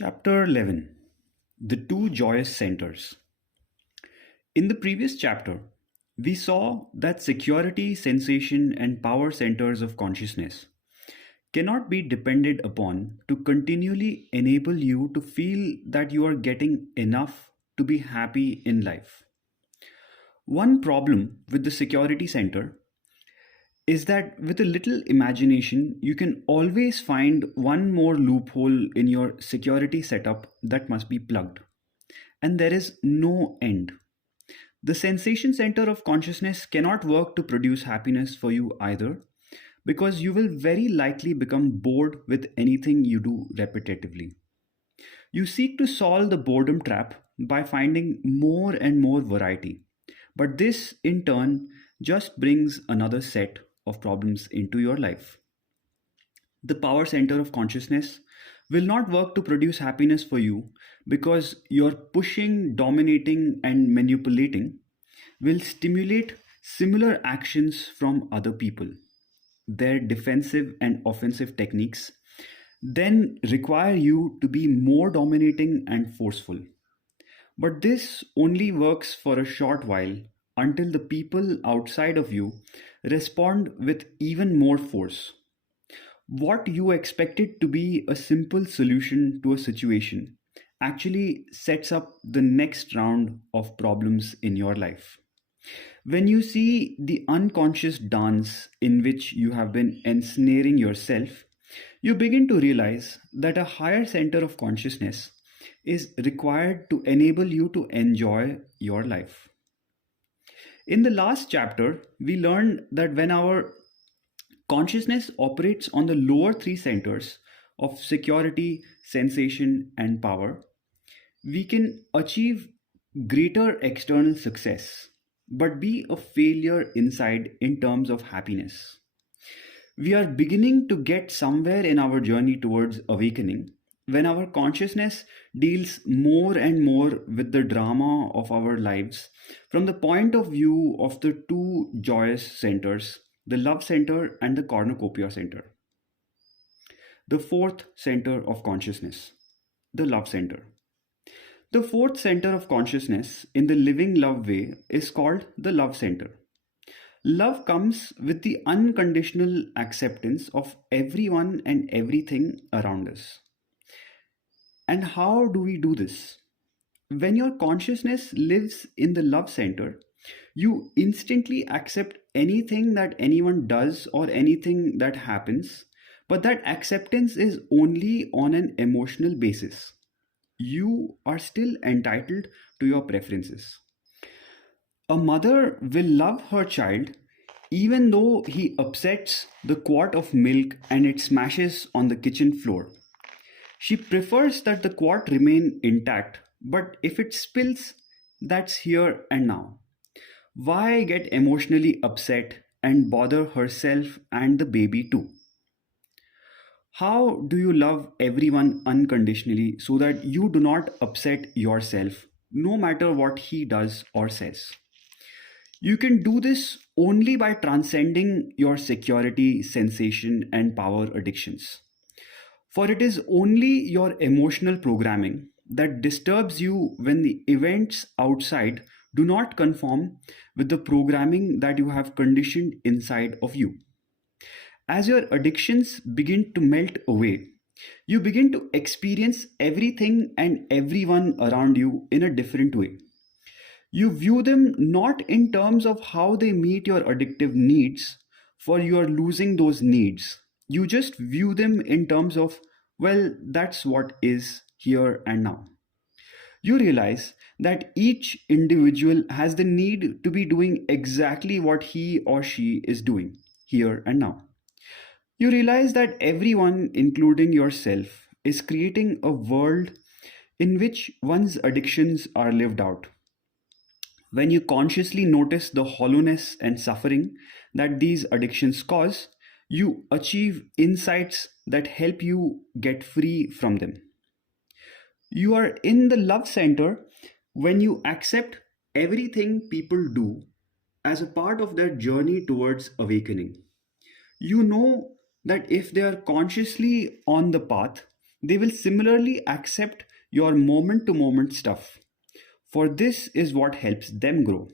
Chapter 11. The Two Joyous Centers. In the previous chapter, we saw that security, sensation, and power centers of consciousness cannot be depended upon to continually enable you to feel that you are getting enough to be happy in life. One problem with the security center is that with a little imagination, you can always find one more loophole in your security setup that must be plugged. And there is no end. The sensation center of consciousness cannot work to produce happiness for you either, because you will very likely become bored with anything you do repetitively. You seek to solve the boredom trap by finding more and more variety, but this in turn just brings another set of problems into your life. The power center of consciousness will not work to produce happiness for you because your pushing, dominating, and manipulating will stimulate similar actions from other people. Their defensive and offensive techniques then require you to be more dominating and forceful. But this only works for a short while until the people outside of you respond with even more force. What you expected to be a simple solution to a situation actually sets up the next round of problems in your life. When you see the unconscious dance in which you have been ensnaring yourself, you begin to realize that a higher center of consciousness is required to enable you to enjoy your life. In the last chapter, we learned that when our consciousness operates on the lower three centers of security, sensation, and power, we can achieve greater external success, but be a failure inside in terms of happiness. We are beginning to get somewhere in our journey towards awakening when our consciousness deals more and more with the drama of our lives from the point of view of the two joyous centers, the love center and the cornucopia center. The fourth center of consciousness, the love center. The fourth center of consciousness in the living love way is called the love center. Love comes with the unconditional acceptance of everyone and everything around us. And how do we do this? When your consciousness lives in the love center, you instantly accept anything that anyone does or anything that happens, but that acceptance is only on an emotional basis. You are still entitled to your preferences. A mother will love her child even though he upsets the quart of milk and it smashes on the kitchen floor. She prefers that the quart remain intact, but if it spills, that's here and now. Why get emotionally upset and bother herself and the baby too? How do you love everyone unconditionally so that you do not upset yourself no matter what he does or says? You can do this only by transcending your security, sensation, and power addictions. For it is only your emotional programming that disturbs you when the events outside do not conform with the programming that you have conditioned inside of you. As your addictions begin to melt away, you begin to experience everything and everyone around you in a different way. You view them not in terms of how they meet your addictive needs, for you are losing those needs. You just view them in terms of, well, that's what is here and now. You realize that each individual has the need to be doing exactly what he or she is doing here and now. You realize that everyone, including yourself, is creating a world in which one's addictions are lived out. When you consciously notice the hollowness and suffering that these addictions cause, you achieve insights that help you get free from them. You are in the love center when you accept everything people do as a part of their journey towards awakening. You know that if they are consciously on the path, They will similarly accept your moment to moment stuff, for this is what helps them grow.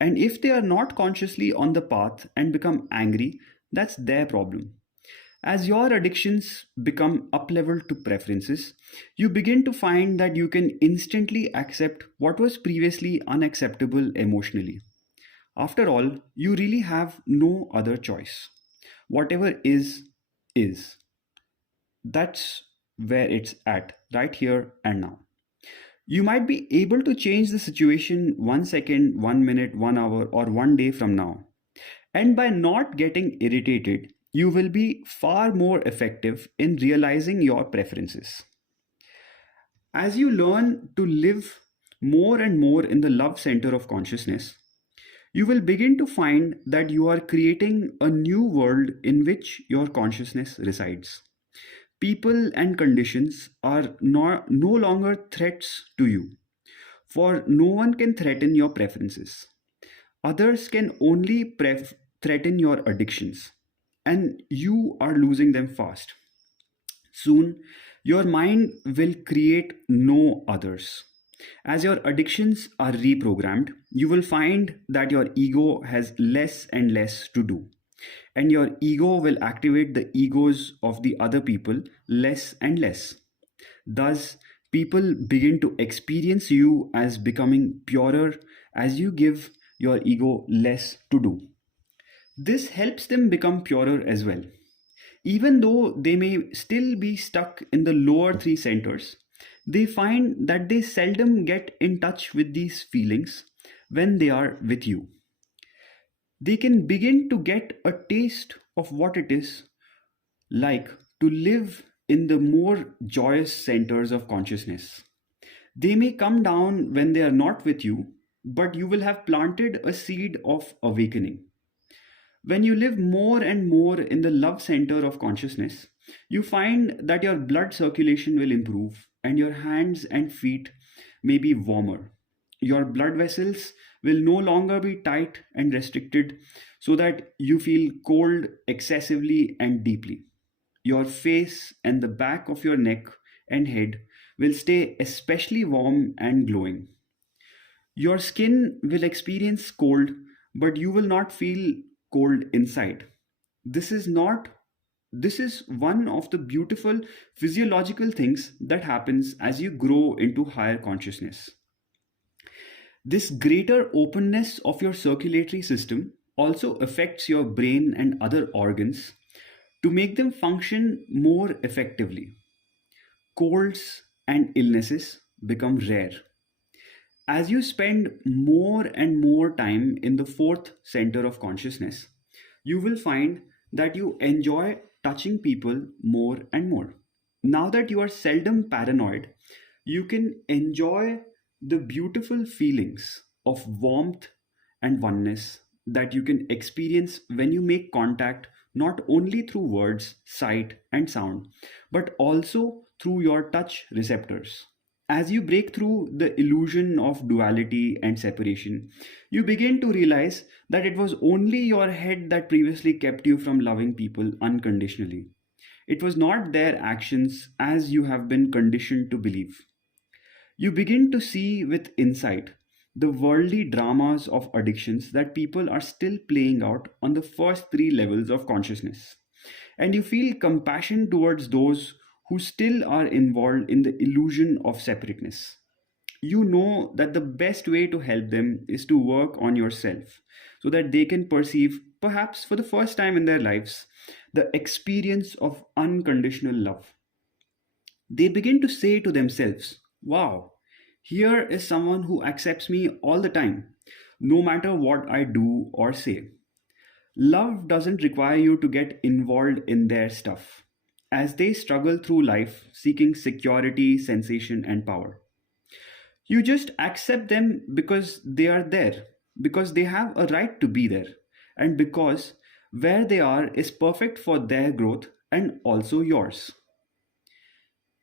And if they are not consciously on the path and become angry, that's their problem. As your addictions become upleveled to preferences, you begin to find that you can instantly accept what was previously unacceptable emotionally. After all, you really have no other choice. Whatever is, is. That's where it's at, right here and now. You might be able to change the situation 1 second, 1 minute, 1 hour, or 1 day from now. And by not getting irritated, you will be far more effective in realizing your preferences. As you learn to live more and more in the love center of consciousness, you will begin to find that you are creating a new world in which your consciousness resides. People and conditions are no longer threats to you, for no one can threaten your preferences. Others can only threaten your addictions, and you are losing them fast. Soon, your mind will create no others. As your addictions are reprogrammed, you will find that your ego has less and less to do. And your ego will activate the egos of the other people less and less. Thus, people begin to experience you as becoming purer as you give your ego less to do. This helps them become purer as well. Even though they may still be stuck in the lower three centers, they find that they seldom get in touch with these feelings when they are with you. They can begin to get a taste of what it is like to live in the more joyous centers of consciousness. They may come down when they are not with you, but you will have planted a seed of awakening. When you live more and more in the love center of consciousness, you find that your blood circulation will improve and your hands and feet may be warmer. Your blood vessels will no longer be tight and restricted so that you feel cold excessively and deeply. Your face and the back of your neck and head will stay especially warm and glowing. Your skin will experience cold, but you will not feel cold inside. This is not this is one of the beautiful physiological things that happens as you grow into higher consciousness. This greater openness of your circulatory system also affects your brain and other organs to make them function more effectively. Colds and illnesses become rare. As you spend more and more time in the fourth center of consciousness, you will find that you enjoy touching people more and more. Now that you are seldom paranoid, you can enjoy the beautiful feelings of warmth and oneness that you can experience when you make contact not only through words, sight, and sound, but also through your touch receptors. As you break through the illusion of duality and separation, you begin to realize that it was only your head that previously kept you from loving people unconditionally. It was not their actions as you have been conditioned to believe. You begin to see with insight the worldly dramas of addictions that people are still playing out on the first three levels of consciousness. And you feel compassion towards those who still are involved in the illusion of separateness. You know that the best way to help them is to work on yourself so that they can perceive, perhaps for the first time in their lives, the experience of unconditional love. They begin to say to themselves, wow, here is someone who accepts me all the time, no matter what I do or say. Love doesn't require you to get involved in their stuff as they struggle through life seeking security, sensation, and power. You just accept them because they are there, because they have a right to be there, and because where they are is perfect for their growth and also yours.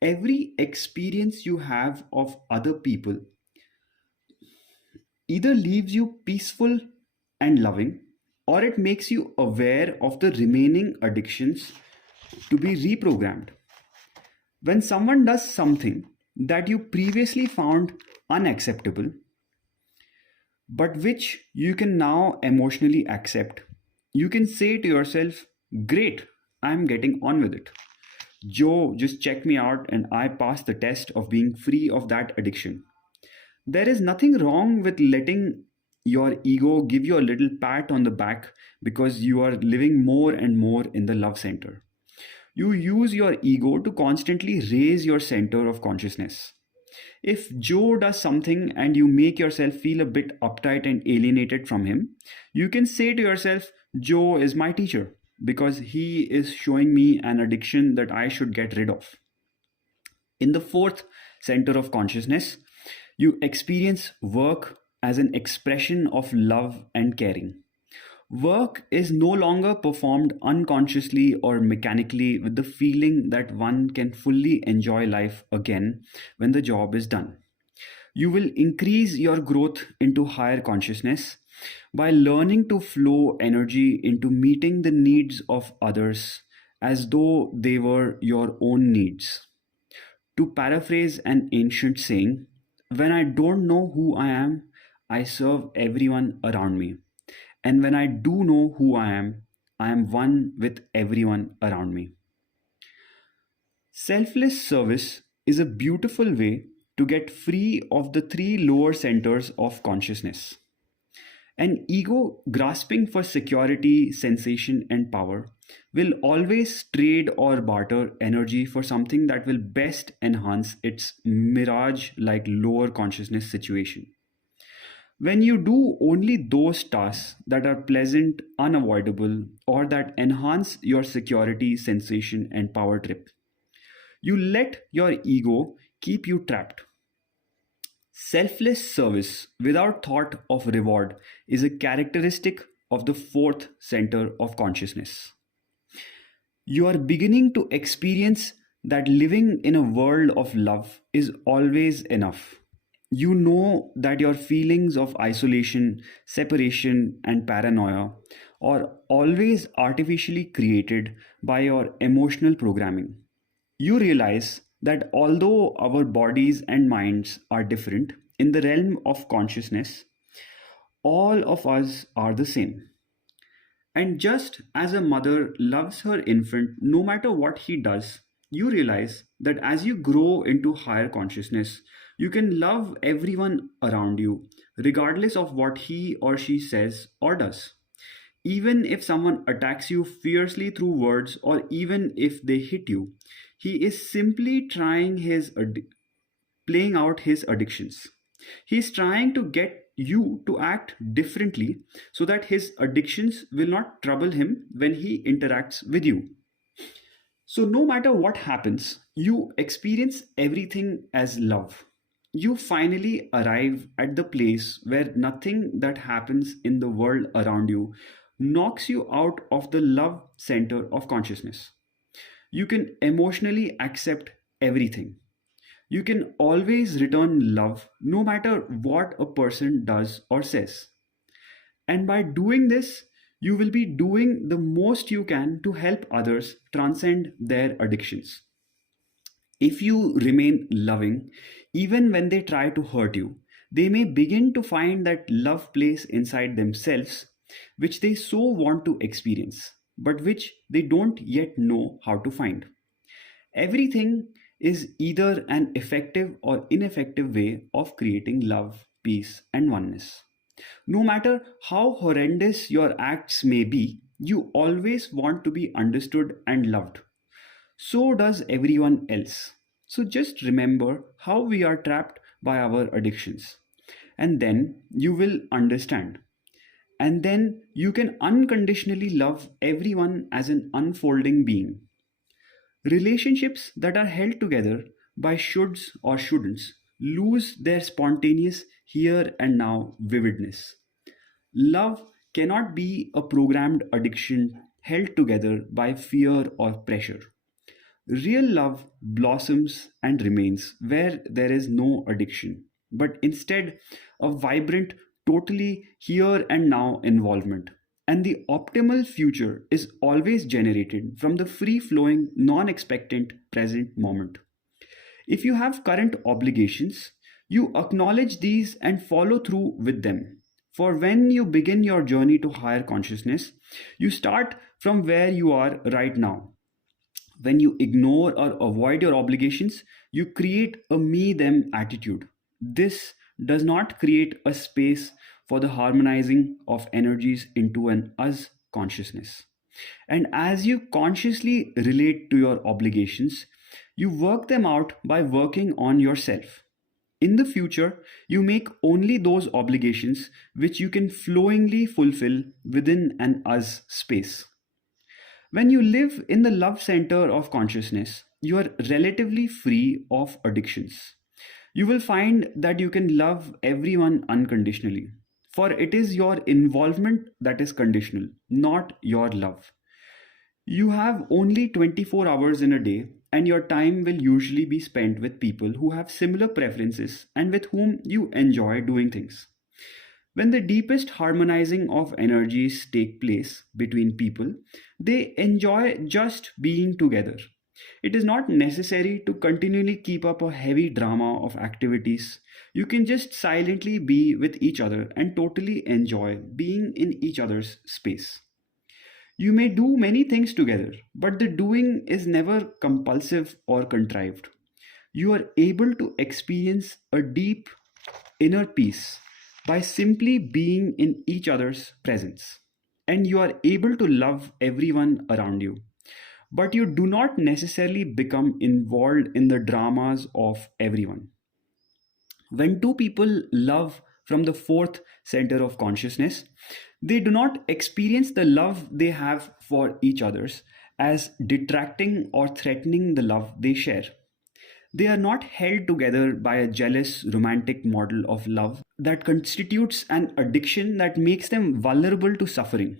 Every experience you have of other people either leaves you peaceful and loving, or it makes you aware of the remaining addictions to be reprogrammed. When someone does something that you previously found unacceptable, but which you can now emotionally accept, you can say to yourself, great, I'm getting on with it. Joe just checked me out and I passed the test of being free of that addiction. There is nothing wrong with letting your ego give you a little pat on the back because you are living more and more in the love center. You use your ego to constantly raise your center of consciousness. If Joe does something and you make yourself feel a bit uptight and alienated from him, you can say to yourself, Joe is my teacher because he is showing me an addiction that I should get rid of. In the fourth center of consciousness, you experience work as an expression of love and caring. Work is no longer performed unconsciously or mechanically with the feeling that one can fully enjoy life again when the job is done. You will increase your growth into higher consciousness by learning to flow energy into meeting the needs of others as though they were your own needs. To paraphrase an ancient saying, when I don't know who I am, I serve everyone around me. And when I do know who I am one with everyone around me. Selfless service is a beautiful way to get free of the three lower centers of consciousness. An ego grasping for security, sensation, and power will always trade or barter energy for something that will best enhance its mirage like lower consciousness situation. When you do only those tasks that are pleasant, unavoidable, or that enhance your security, sensation, and power trip, you let your ego keep you trapped. Selfless service without thought of reward is a characteristic of the fourth center of consciousness. You are beginning to experience that living in a world of love is always enough. You know that your feelings of isolation, separation, and paranoia are always artificially created by your emotional programming. You realize that although our bodies and minds are different, in the realm of consciousness, all of us are the same. And just as a mother loves her infant no matter what he does, you realize that as you grow into higher consciousness, you can love everyone around you, regardless of what he or she says or does. Even if someone attacks you fiercely through words, or even if they hit you, he is simply playing out his addictions. He's trying to get you to act differently so that his addictions will not trouble him when he interacts with you. So, no matter what happens, you experience everything as love. You finally arrive at the place where nothing that happens in the world around you knocks you out of the love center of consciousness. You can emotionally accept everything. You can always return love no matter what a person does or says. And by doing this, you will be doing the most you can to help others transcend their addictions. If you remain loving, even when they try to hurt you, they may begin to find that love place inside themselves, which they so want to experience, but which they don't yet know how to find. Everything is either an effective or ineffective way of creating love, peace, and oneness. No matter how horrendous your acts may be, you always want to be understood and loved. So does everyone else. So just remember how we are trapped by our addictions. And then you will understand. And then you can unconditionally love everyone as an unfolding being. Relationships that are held together by shoulds or shouldn'ts lose their spontaneous here and now vividness. Love cannot be a programmed addiction held together by fear or pressure. Real love blossoms and remains where there is no addiction, but instead a vibrant, totally here and now involvement. And the optimal future is always generated from the free flowing, non expectant present moment. If you have current obligations, you acknowledge these and follow through with them. For when you begin your journey to higher consciousness, you start from where you are right now. When you ignore or avoid your obligations, you create a me them attitude. This does not create a space for the harmonizing of energies into an us consciousness. And as you consciously relate to your obligations, you work them out by working on yourself. In the future, you make only those obligations which you can flowingly fulfill within an us space. When you live in the love center of consciousness, you are relatively free of addictions. You will find that you can love everyone unconditionally, for it is your involvement that is conditional, not your love. You have only 24 hours in a day, and your time will usually be spent with people who have similar preferences and with whom you enjoy doing things. When the deepest harmonizing of energies take place between people, they enjoy just being together. It is not necessary to continually keep up a heavy drama of activities. You can just silently be with each other and totally enjoy being in each other's space. You may do many things together, but the doing is never compulsive or contrived. You are able to experience a deep inner peace by simply being in each other's presence. And you are able to love everyone around you. But you do not necessarily become involved in the dramas of everyone. When two people love from the fourth center of consciousness, they do not experience the love they have for each others as detracting or threatening the love they share. They are not held together by a jealous romantic model of love that constitutes an addiction that makes them vulnerable to suffering.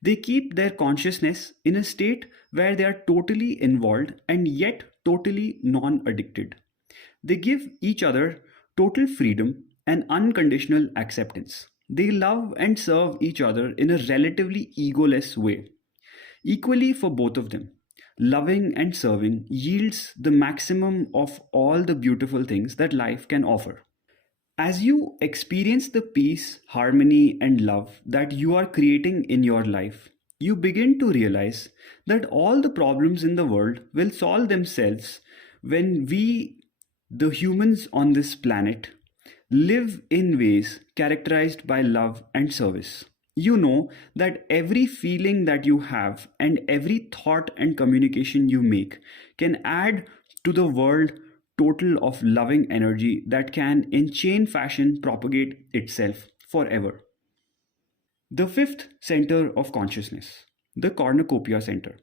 They keep their consciousness in a state where they are totally involved and yet totally non addicted. They give each other total freedom and unconditional acceptance. They love and serve each other in a relatively egoless way. Equally for both of them, loving and serving yields the maximum of all the beautiful things that life can offer. As you experience the peace, harmony, and love that you are creating in your life, you begin to realize that all the problems in the world will solve themselves when we, the humans on this planet, live in ways characterized by love and service. You know that every feeling that you have and every thought and communication you make can add to the world total of loving energy that can, in chain fashion, propagate itself forever. The fifth center of consciousness, the cornucopia center.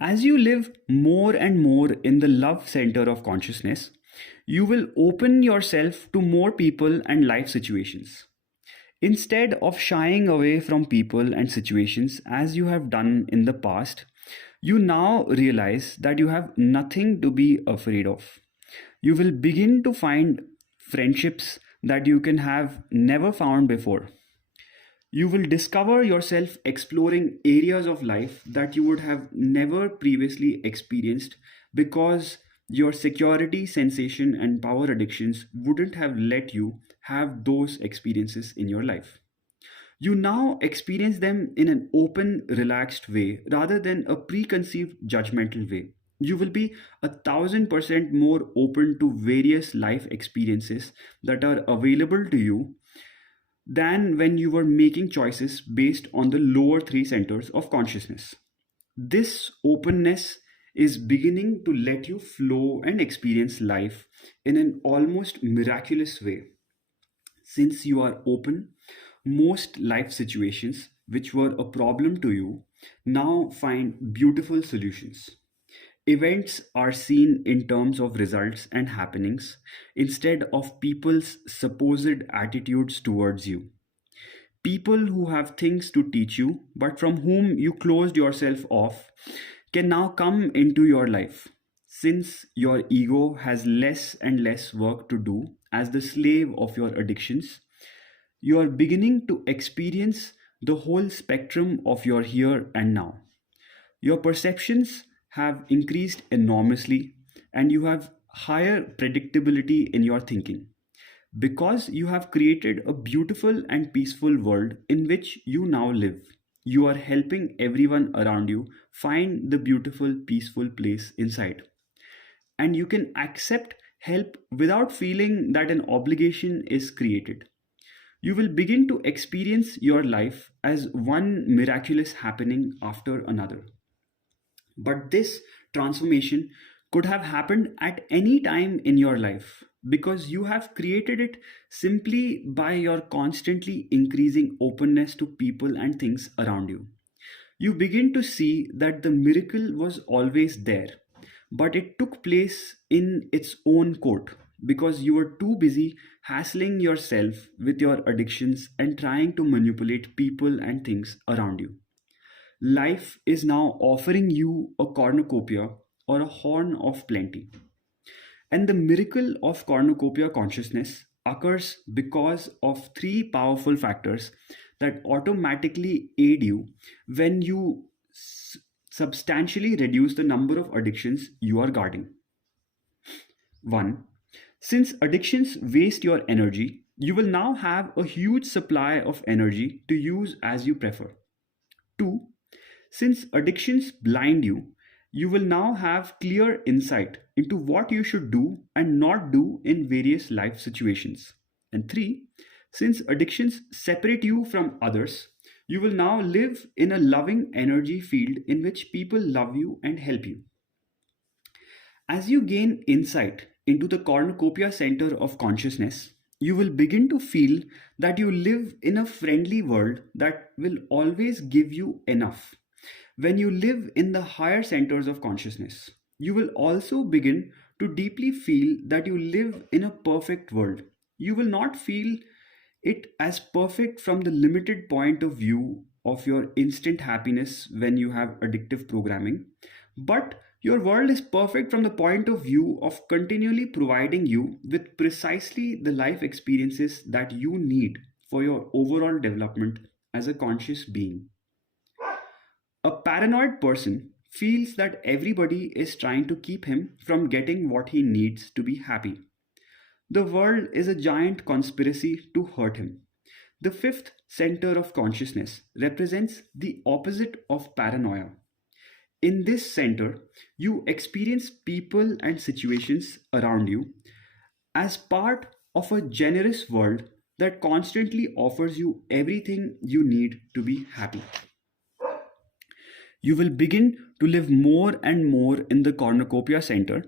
As you live more and more in the love center of consciousness, you will open yourself to more people and life situations. Instead of shying away from people and situations as you have done in the past, you now realize that you have nothing to be afraid of. You will begin to find friendships that you can have never found before. You will discover yourself exploring areas of life that you would have never previously experienced because your security, sensation, and power addictions wouldn't have let you have those experiences in your life. You now experience them in an open, relaxed way rather than a preconceived, judgmental way. You will be 1,000% more open to various life experiences that are available to you than when you were making choices based on the lower three centers of consciousness. This openness is beginning to let you flow and experience life in an almost miraculous way. Since you are open, most life situations which were a problem to you now find beautiful solutions. Events are seen in terms of results and happenings instead of people's supposed attitudes towards you. People who have things to teach you, but from whom you closed yourself off, can now come into your life. Since your ego has less and less work to do as the slave of your addictions, you are beginning to experience the whole spectrum of your here and now. Your perceptions have increased enormously and you have higher predictability in your thinking. Because you have created a beautiful and peaceful world in which you now live, you are helping everyone around you find the beautiful, peaceful place inside. And you can accept help without feeling that an obligation is created. You will begin to experience your life as one miraculous happening after another. But this transformation could have happened at any time in your life because you have created it simply by your constantly increasing openness to people and things around you. You begin to see that the miracle was always there, but it took place in its own court because you were too busy hassling yourself with your addictions and trying to manipulate people and things around you. Life is now offering you a cornucopia or a horn of plenty. And the miracle of cornucopia consciousness occurs because of three powerful factors that automatically aid you when you substantially reduce the number of addictions you are guarding. One, since addictions waste your energy, you will now have a huge supply of energy to use as you prefer. Two, since addictions blind you, you will now have clear insight into what you should do and not do in various life situations. And three, since addictions separate you from others, you will now live in a loving energy field in which people love you and help you. As you gain insight into the cornucopia center of consciousness, you will begin to feel that you live in a friendly world that will always give you enough. When you live in the higher centers of consciousness, you will also begin to deeply feel that you live in a perfect world. You will not feel it as perfect from the limited point of view of your instant happiness when you have addictive programming, but your world is perfect from the point of view of continually providing you with precisely the life experiences that you need for your overall development as a conscious being. A paranoid person feels that everybody is trying to keep him from getting what he needs to be happy. The world is a giant conspiracy to hurt him. The fifth center of consciousness represents the opposite of paranoia. In this center, you experience people and situations around you as part of a generous world that constantly offers you everything you need to be happy. You will begin to live more and more in the cornucopia center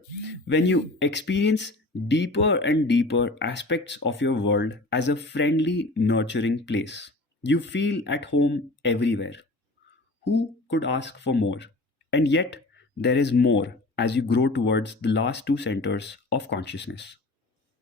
when you experience deeper and deeper aspects of your world as a friendly, nurturing place. You feel at home everywhere. Who could ask for more? And yet, there is more as you grow towards the last two centers of consciousness.